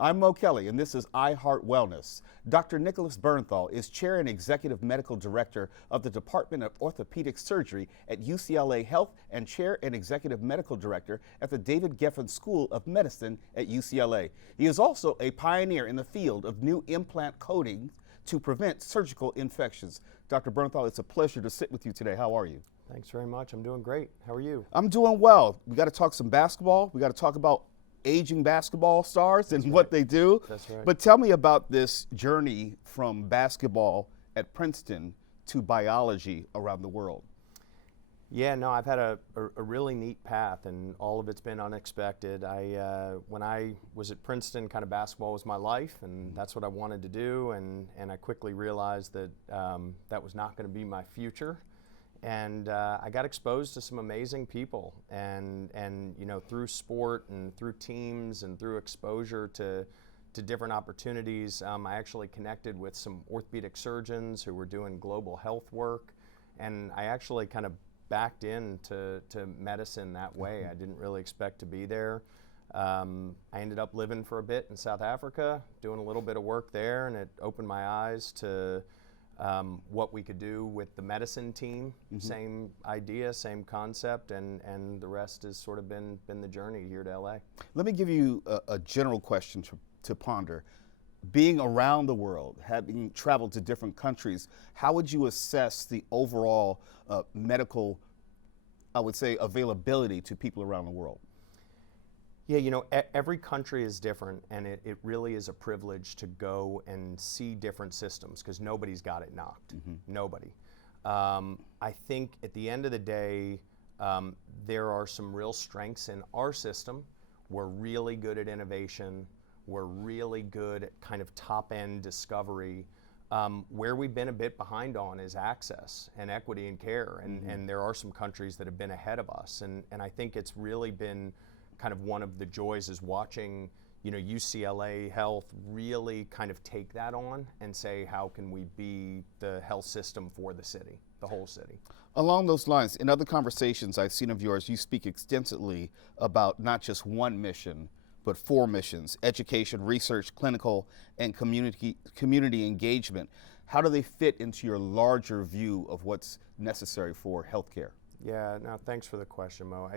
I'm Mo Kelly, and this is iHeartWellness. Dr. Nicholas Bernthal is Chair and Executive Medical Director of the Department of Orthopaedic Surgery at UCLA Health and Chair and Executive Medical Director at the David Geffen School of Medicine at UCLA. He is also a pioneer in the field of new implant coatings to prevent surgical infections. Dr. Bernthal, it's a pleasure to sit with you today. How are you? Thanks very much. I'm doing great. How are you? I'm doing well. We got to talk some basketball. We got to talk about aging basketball stars and what they do. That's right. But tell me about this journey from basketball at Princeton to biology around the world. Yeah, no, I've had a really neat path, and all of it's been unexpected. When I was at Princeton, kind of basketball was my life, and that's what I wanted to do, and I quickly realized that that was not going to be my future. And I got exposed to some amazing people, and you know, through sport and through teams and through exposure to different opportunities, I actually connected with some orthopedic surgeons who were doing global health work, and I actually kind of backed into medicine that way. I didn't really expect to be there. I ended up living for a bit in South Africa, doing a little bit of work there, and it opened my eyes to what we could do with the medicine team. Same idea, same concept, and the rest has sort of been the journey here to LA. Let me give you a general question to ponder. Being around the world, having traveled to different countries, how would you assess the overall medical, I would say, availability to people around the world? Yeah, you know, every country is different, and it really is a privilege to go and see different systems, because nobody's got it knocked. Nobody. I think at the end of the day, there are some real strengths in our system. We're really good at innovation. We're really good at kind of top-end discovery. Where we've been a bit behind on is access and equity and care, and there are some countries that have been ahead of us, and I think it's really been kind of one of the joys is watching, you know, UCLA Health really kind of take that on and say, how can we be the health system for the city, the whole city? Along those lines, in other conversations I've seen of yours, you speak extensively about not just one mission, but 4 missions: education, research, clinical, and community engagement. How do they fit into your larger view of what's necessary for healthcare? Yeah, no, thanks for the question, Mo.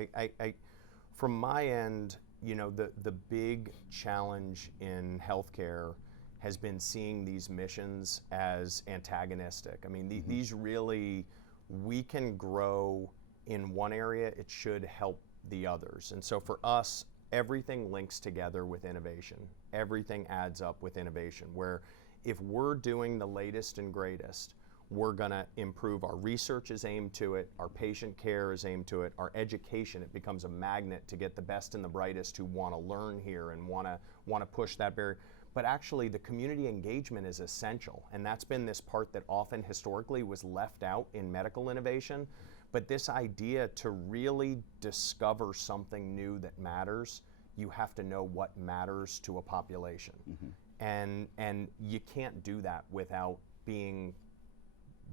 From my end, you know, the big challenge in healthcare has been seeing these missions as antagonistic. I mean, these really, we can grow in one area, it should help the others. And so for us, everything links together with innovation. Everything adds up with innovation, where if we're doing the latest and greatest, we're going to improve. Our research is aimed to it, our patient care is aimed to it, our education, it becomes a magnet to get the best and the brightest who want to learn here and want to push that barrier. But actually the community engagement is essential, and that's been this part that often historically was left out in medical innovation. But this idea to really discover something new that matters, you have to know what matters to a population. And you can't do that without being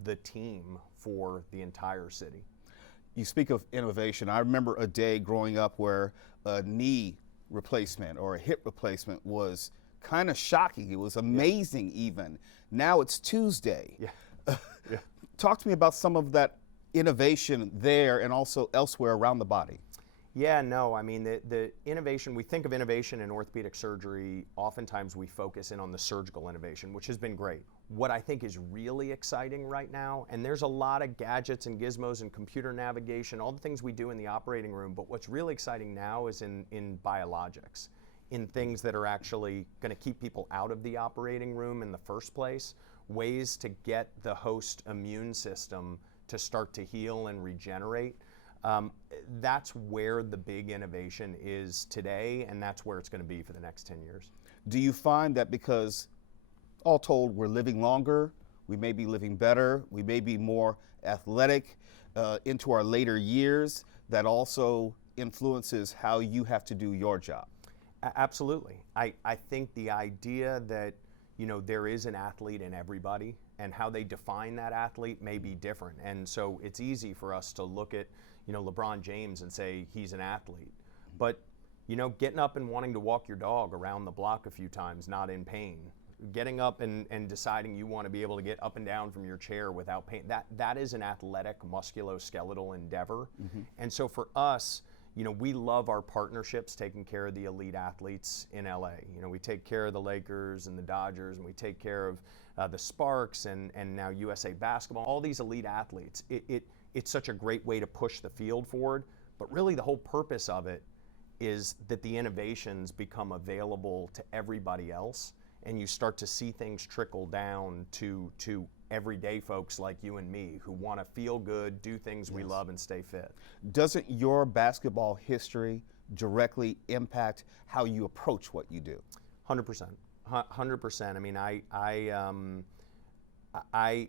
the team for the entire city. You speak of innovation. I remember a day growing up where a knee replacement or a hip replacement was kind of shocking. It was amazing even. Now it's Tuesday. Talk to me about some of that innovation there and also elsewhere around the body. Yeah, no, I mean, the innovation, we think of innovation in orthopedic surgery, oftentimes we focus in on the surgical innovation, which has been great. What I think is really exciting right now, and there's a lot of gadgets and gizmos and computer navigation, all the things we do in the operating room, but what's really exciting now is in biologics, in things that are actually going to keep people out of the operating room in the first place, ways to get the host immune system to start to heal and regenerate. That's where the big innovation is today, and that's where it's going to be for the next 10 years. Do you find that because, all told, we're living longer, we may be living better, we may be more athletic into our later years, that also influences how you have to do your job? Absolutely. I think the idea that, you know, there is an athlete in everybody, and how they define that athlete may be different. And so it's easy for us to look at, you know, LeBron James and say he's an athlete. But You know, getting up and wanting to walk your dog around the block a few times, not in pain. Getting up and deciding you want to be able to get up and down from your chair without pain. That is an athletic, musculoskeletal endeavor. And so for us, you know, we love our partnerships, taking care of the elite athletes in LA. You know, we take care of the Lakers and the Dodgers, and we take care of the Sparks and now USA Basketball. All these elite athletes. It's such a great way to push the field forward. But really the whole purpose of it is that the innovations become available to everybody else, and you start to see things trickle down to everyday folks like you and me who want to feel good, do things we love, and stay fit. Doesn't your basketball history directly impact how you approach what you do? 100%. 100%. I mean,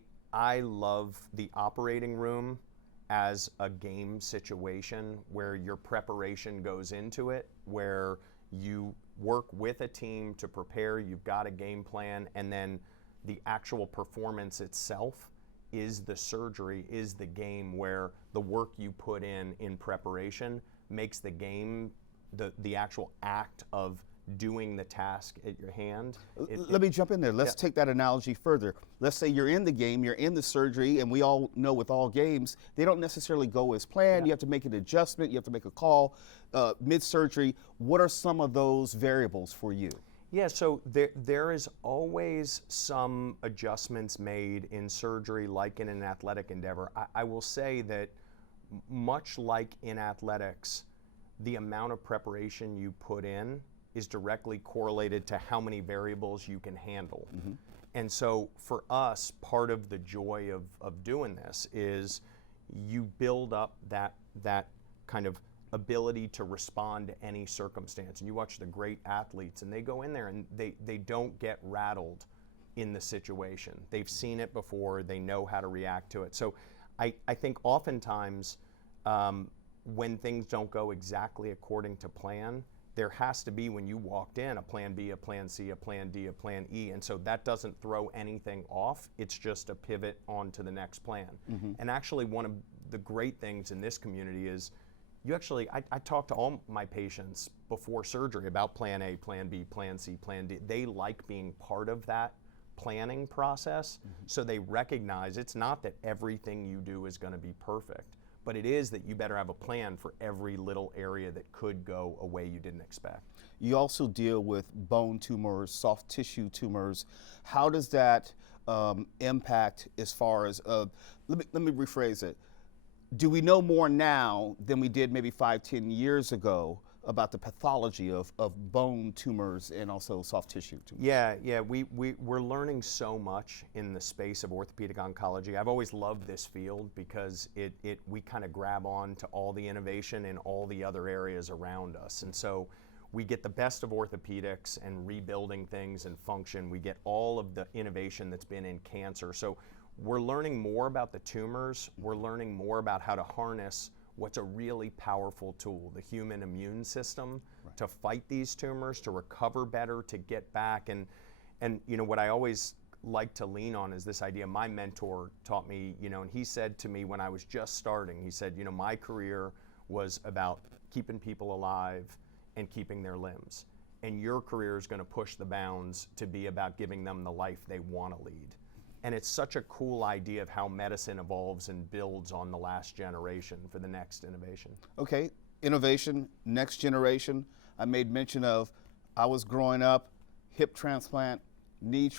I love the operating room as a game situation where your preparation goes into it, where you work with a team to prepare, you've got a game plan, and then the actual performance itself is the surgery, is the game, where the work you put in preparation makes the game, the actual act of doing the task at your hand. Let me jump in there. Let's take that analogy further. Let's say you're in the game, you're in the surgery, and we all know with all games, they don't necessarily go as planned. You have to make an adjustment, you have to make a call mid-surgery. What are some of those variables for you? Yeah, so there is always some adjustments made in surgery, like in an athletic endeavor. I will say that much like in athletics, the amount of preparation you put in is directly correlated to how many variables you can handle. And so for us, part of the joy of doing this is you build up that kind of ability to respond to any circumstance. And you watch the great athletes, and they go in there and they don't get rattled in the situation. They've seen it before, they know how to react to it. So I think oftentimes when things don't go exactly according to plan, there has to be, when you walked in, a plan B, a plan C, a plan D, a plan E, and so that doesn't throw anything off. It's just a pivot on to the next plan. And actually, one of the great things in this community is I talk to all my patients before surgery about plan A, plan B, plan C, plan D. They like being part of that planning process, so they recognize it's not that everything you do is going to be perfect, but it is that you better have a plan for every little area that could go a way you didn't expect. You also deal with bone tumors, soft tissue tumors. How does that impact as far as, let me rephrase it. Do we know more now than we did maybe 5-10 years ago about the pathology of bone tumors and also soft tissue tumors? Yeah, we're learning so much in the space of orthopedic oncology. I've always loved this field because we kind of grab on to all the innovation in all the other areas around us. And so we get the best of orthopedics and rebuilding things and function. We get all of the innovation that's been in cancer. So we're learning more about the tumors. We're learning more about how to harness what's a really powerful tool, the human immune system, to fight these tumors, to recover better, to get back. And you know, what I always like to lean on is this idea. My mentor taught me, you know, and he said to me when I was just starting, he said, you know, my career was about keeping people alive and keeping their limbs. And your career is going to push the bounds to be about giving them the life they want to lead. And it's such a cool idea of how medicine evolves and builds on the last generation for the next innovation. Okay, innovation, next generation. I made mention of, I was growing up, hip transplant, knee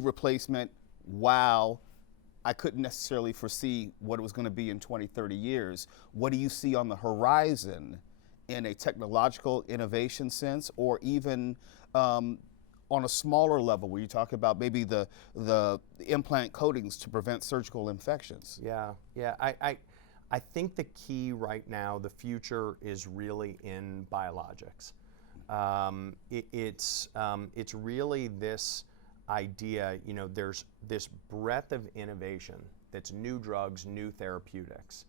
replacement. Wow, I couldn't necessarily foresee what it was going to be in 20, 30 years. What do you see on the horizon in a technological innovation sense, or even on a smaller level where you talk about maybe the implant coatings to prevent surgical infections? Yeah. I think the key right now, the future is really in biologics. It's really this idea, you know, there's this breadth of innovation that's new drugs, new therapeutics.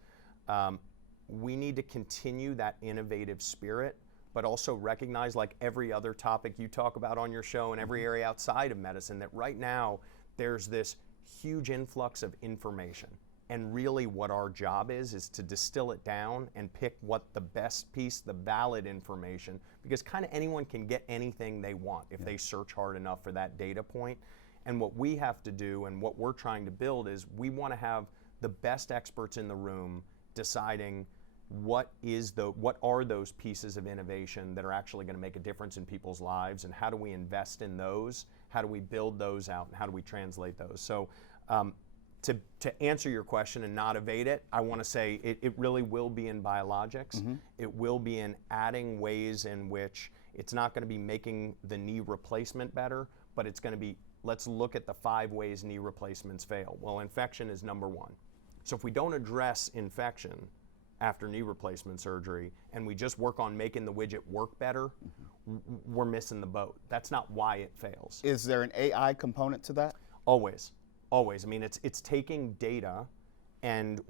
We need to continue that innovative spirit, but also recognize, like every other topic you talk about on your show and every area outside of medicine, that right now there's this huge influx of information. And really what our job is to distill it down and pick what the best piece, the valid information, because kind of anyone can get anything they want if they search hard enough for that data point. And what we have to do and what we're trying to build is we want to have the best experts in the room deciding what are those pieces of innovation that are actually going to make a difference in people's lives, and how do we invest in those, how do we build those out, and how do we translate those. So to answer your question and not evade it, I want to say it really will be in biologics. It will be in adding ways in which it's not going to be making the knee replacement better, but it's going to be, let's look at the 5 ways knee replacements fail. Well, infection is number 1. So if we don't address infection after knee replacement surgery and we just work on making the widget work better, we're missing the boat. That's not why it fails. Is there an AI component to that? Always. Always. I mean, it's taking data, and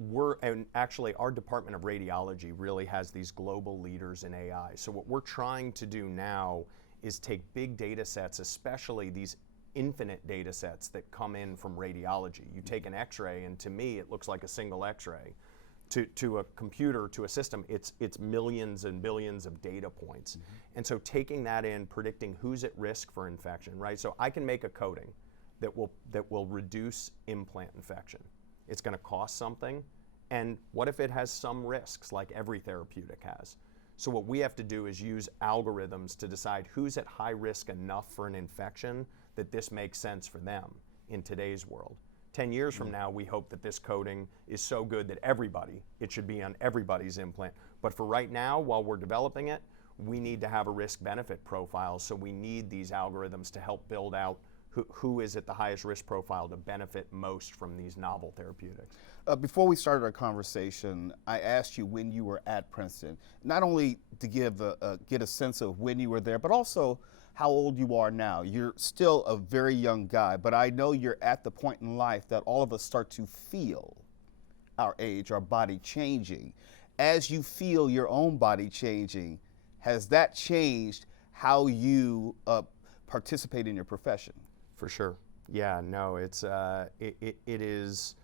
actually our Department of Radiology really has these global leaders in AI. So what we're trying to do now is take big data sets, especially these infinite data sets that come in from radiology. You take an x-ray, and to me it looks like a single x-ray. To a computer, to a system, it's millions and billions of data points. And so taking that in, predicting who's at risk for infection, right? So I can make a coating that will reduce implant infection. It's going to cost something, and what if it has some risks, like every therapeutic has? So what we have to do is use algorithms to decide who's at high risk enough for an infection that this makes sense for them in today's world. 10 years from now, we hope that this coating is so good that it should be on everybody's implant. But for right now, while we're developing it, we need to have a risk-benefit profile, so we need these algorithms to help build out who is at the highest risk profile to benefit most from these novel therapeutics. Before we started our conversation, I asked you when you were at Princeton, not only to get a sense of when you were there, but also how old you are now. You're still a very young guy, but I know you're at the point in life that all of us start to feel our age, our body changing. As you feel your own body changing, has that changed how you participate in your profession? For sure. Yeah, no, it is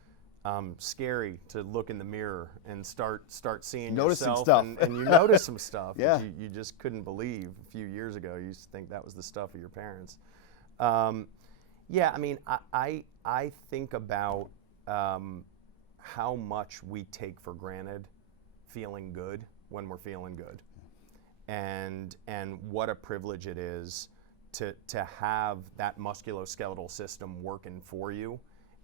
scary to look in the mirror and start seeing Noticing yourself, stuff. and you notice some stuff Yeah. that you just couldn't believe a few years ago. You used to think that was the stuff of your parents. Yeah, I mean, I think about how much we take for granted feeling good when we're feeling good, and what a privilege it is to have that musculoskeletal system working for you,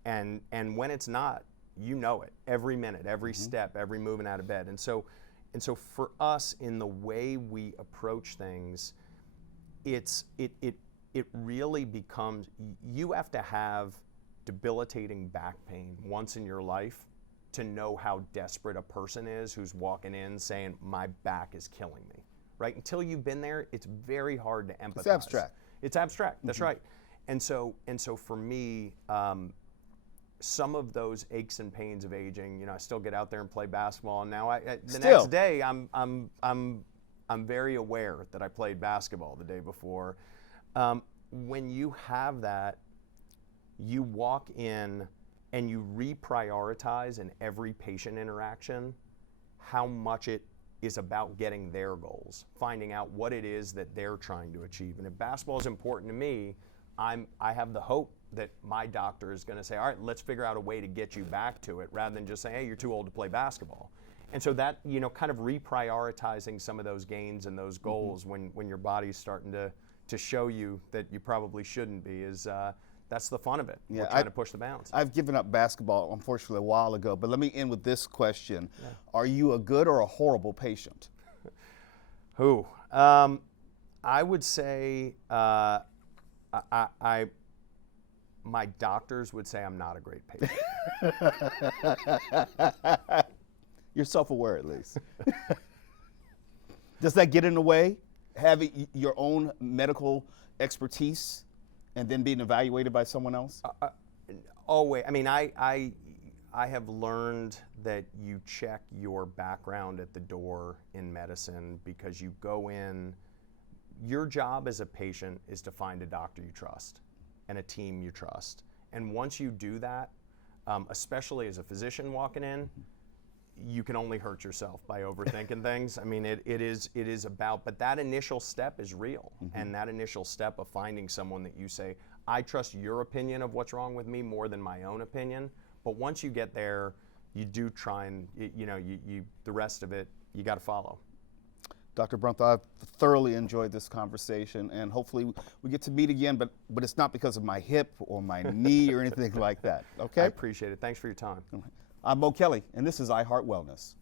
and when it's not, you know it every minute, every step, every moving out of bed. And so for us, in the way we approach things, it really becomes, you have to have debilitating back pain once in your life to know how desperate a person is who's walking in saying, my back is killing me. Right? Until you've been there, it's very hard to empathize. It's abstract. It's abstract. That's right. And so for me, some of those aches and pains of aging, I still get out there and play basketball, and now next day I'm very aware that I played basketball the day before. When you have that, you walk in and you reprioritize in every patient interaction how much it is about getting their goals, finding out what it is that they're trying to achieve. And if basketball is important to me, I have the hope that my doctor is going to say, all right, let's figure out a way to get you back to it, rather than just saying, hey, you're too old to play basketball. And so that, kind of reprioritizing some of those gains and those goals when your body's starting to show you that you probably shouldn't be is that's the fun of it. Yeah, we're trying to push the bounds. I've given up basketball, unfortunately, a while ago, but let me end with this question. Yeah. Are you a good or a horrible patient? I would say my doctors would say I'm not a great patient. You're self-aware, at least. Does that get in the way, having your own medical expertise and then being evaluated by someone else? Always. I mean, I have learned that you check your background at the door in medicine, because you go in, your job as a patient is to find a doctor you trust and a team you trust. And once you do that, especially as a physician walking in, you can only hurt yourself by overthinking things. I mean, it is about, but that initial step is real. And that initial step of finding someone that you say, I trust your opinion of what's wrong with me more than my own opinion. But once you get there, you do try and, the rest of it, you got to follow. Dr. Bernthal, I've thoroughly enjoyed this conversation, and hopefully we get to meet again, but it's not because of my hip or my knee or anything like that, okay? I appreciate it. Thanks for your time. I'm Mo Kelly, and this is iHeartWellness.